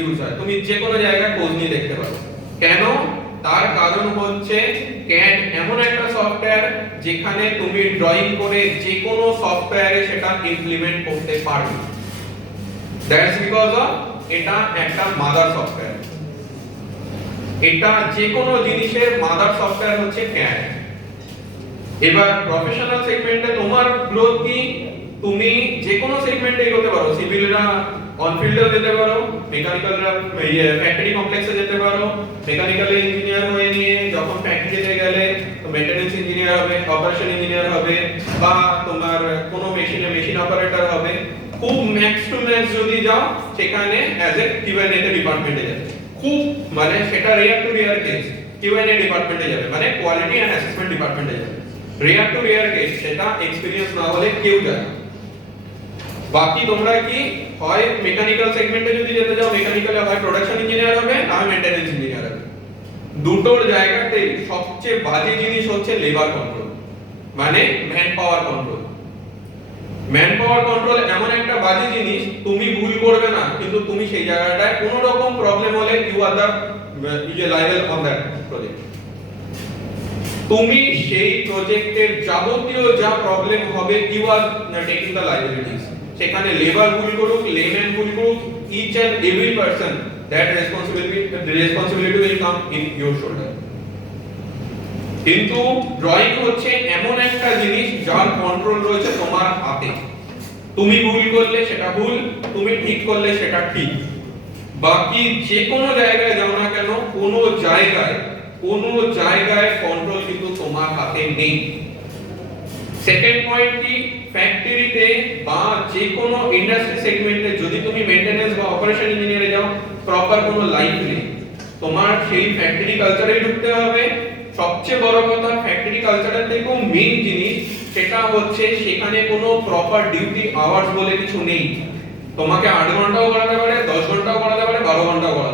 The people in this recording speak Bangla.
ইউজ হয়, তুমি যে কোনো জায়গায় খোঁজ নিয়ে দেখতে পারো। কেন? তার কারণ হচ্ছে CAD এমন একটা সফটওয়্যার যেখানে তুমি ড্রয়িং করে যে কোনো সফটওয়্যারে সেটা ইমপ্লিমেন্ট করতে পারবে। দ্যাটস বিকজ অফ এটা একটা মাদার সফটওয়্যার। এটা যে কোনো জিনিসের মাদার সফটওয়্যার হচ্ছে CAD। এবার প্রফেশনাল সেগমেন্টে তোমার গ্রোথ কি? তুমি যে কোনো সেগমেন্টে এগোতে পারো, সিভিলরা অনফিল্ডেও যেতে পারো, মেকানিক্যালরা ফ্যাক্টরি কমপ্লেক্সে যেতে পারো, মেকানিক্যাল ইঞ্জিনিয়ার হয়ে নিয়ে যখন ফ্যাক্টরিতে গেলে মেইনটেনেন্স ইঞ্জিনিয়ার হবে, অপারেশন ইঞ্জিনিয়ার হবে, বা তোমার কোনো মেশিন অপারেটর হবে। খুব ম্যাক্স টু ম্যাক্স যদি যাও সেখানে অ্যাজ এ কিউএনএ তে ডিপার্টমেন্টে যাবে, খুব মানে সেটা rare to rare case Q N A ডিপার্টমেন্টে যাবে, মানে কোয়ালিটি এন্ড অ্যাসেসমেন্ট ডিপার্টমেন্টে যাবে। রেয়ার টু রেয়ার কেস, সেটা এক্সপেরিয়েন্স না হলে কেউ যায় না। বাকি তোমরা কি হয় মেকানিক্যাল সেগমেন্টে যদি যেতে যাও, মেকানিক্যালে হয় প্রোডাকশন ইঞ্জিনিয়ার হবে না মেইনটেনেন্স ইঞ্জিনিয়ার হবে। দুটোর জায়গাতে সবচেয়ে বাজে জিনিস হচ্ছে লেবার কন্ট্রোল, মানে man power control. Man power control এমন একটা বাজে জিনিস, তুমি ভুল করবে না কিন্তু তুমি সেই জায়গাটায় কোনো রকম প্রবলেম হলে you are the liable on that project. তুমি সেই প্রজেক্টের যাবতীয় যা প্রবলেম হবে you are taking the liabilities. সেখানে লেবার ভুল করুক, লেম্যান ভুল করুক, each and every person that responsibility will come in your shoulder. কিন্তু ড্রয়িং হচ্ছে এমন একটা জিনিস যার কন্ট্রোল রয়েছে তোমার হাতে। তুমি ভুল করলে সেটা ভুল, তুমি ঠিক করলে সেটা ঠিক। বাকি যে কোনো জায়গায় যাও না কেন, কোনো জায়গায় কন্ট্রোল কিন্তু তোমার হাতে নেই। সেকেন্ড পয়েন্ট কি, ফ্যাক্টরিতে বা যে কোনো ইন্ডাস্ট্রি সেগমেন্টে যদি তুমি মেইনটেনেন্স বা অপারেশন ইঞ্জিনিয়ারে যাও, প্রপার কোনো লাইফ নেই। তোমার সেই ফ্যাক্টরি কালচারে ঢুকতে হবে। সবচেয়ে বড় কথা, ফ্যাক্টরি কালচারের থেকেও মেইন জিনিস সেটা হচ্ছে সেখানে কোনো প্রপার ডিউটি আওয়ার্স বলে কিছু নেই। তোমাকে 8 ঘন্টাও করাতে পারে, 10 ঘন্টাও করাতে পারে, 12 ঘন্টাও করাতে পারে।